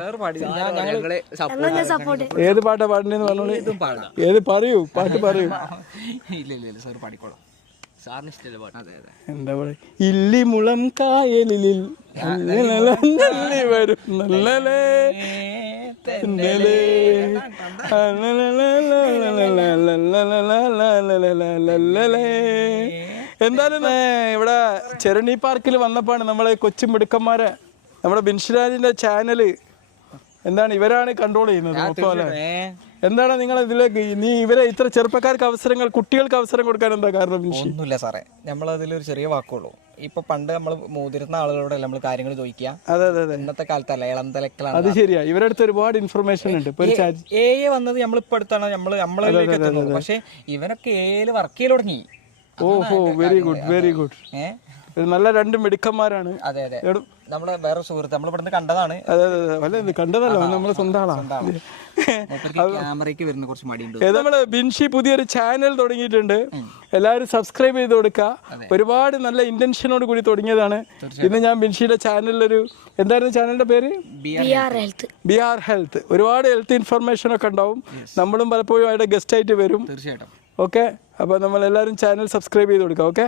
ഏത് പാട്ടാ പാടേണ്ടതെന്ന് പറഞ്ഞോളൂ. ഏത് പറയൂ, പാട്ട് പറയൂ. എന്താ പറയാ, ഇല്ലിമുളം കായലിൽ വരും നല്ലലേ എന്തായാലും ഇവിടെ ചെറുണി പാർക്കിൽ വന്നപ്പോഴാണ് നമ്മളെ കൊച്ചു മിടുക്കന്മാരെ നമ്മുടെ ബിൻഷിരാജിന്റെ ചാനല് എന്താണ് ഇവരാണ് കൺട്രോൾ ചെയ്യുന്നത് മൊത്തം അല്ലേ? എന്താണ് നിങ്ങൾ ഇതിലേക്ക് ഇവരെ ഇത്ര ചെറുപ്പക്കാർക്ക് അവസരങ്ങൾ, കുട്ടികൾക്ക് അവസരം കൊടുക്കാൻ എന്താ കാരണം? ഒന്നുമില്ല സാറേ, നമ്മളതിലൊരു ചെറിയ വാക്കുള്ളൂ. ഇപ്പൊ പണ്ട് നമ്മൾ മുതിർന്ന ആളുകളോട് നമ്മൾ കാര്യങ്ങൾ ചോദിക്കുക. അതെ അതെ അതെ, ഇന്നത്തെ കാലത്തല്ല, ഇളം തലക്കലാണ്. അത് ശരിയാ, ഇവരുടെ അടുത്ത് ഒരുപാട് ഇൻഫർമേഷൻ ഉണ്ട്. വന്നത് നമ്മളിപ്പോ അടുത്താണ് നമ്മളിലേക്ക് എത്തുന്നത്. പക്ഷെ ഇവനൊക്കെ വർക്ക് ചെയ്ത് തുടങ്ങി. ഓഹോ, വെരി ഗുഡ് വെരി ഗുഡ്. നല്ല രണ്ട് മിടുക്കന്മാരാണ്. അതെ അതെ, നമ്മളെ വേറെ സുഹൃത്ത് നമ്മൾ ഇവിടുന്ന് കണ്ടതാണ്. അതെ അതെ അതെ, കണ്ടതല്ലോ, നമ്മളെ സ്വന്തം ആളാണ്. ക്യാമറയ്ക്ക് വരുന്ന കുറച്ച് മടിയുണ്ട്. നമ്മള് ബിൻഷി പുതിയൊരു ചാനൽ തുടങ്ങിയിട്ടുണ്ട്, എല്ലാവരും സബ്സ്ക്രൈബ് ചെയ്ത് കൊടുക്കുക. ഒരുപാട് നല്ല ഇന്റൻഷനോട് കൂടി തുടങ്ങിയതാണ്. ഇന്ന് ഞാൻ ബിൻഷിയുടെ ചാനലിലൊരു, എന്തായിരുന്നു ചാനലിന്റെ പേര്? BR health. ഒരുപാട് ഹെൽത്ത് ഇൻഫർമേഷൻ ഒക്കെ ഉണ്ടാവും. നമ്മളും പലപ്പോഴും അവിടെ ഗസ്റ്റ് ആയിട്ട് വരും. തീർച്ചയായിട്ടും. ഓക്കെ, അപ്പോൾ നമ്മൾ എല്ലാവരും ചാനൽ സബ്സ്ക്രൈബ് ചെയ്ത് കൊടുക്കാം. ഓക്കെ.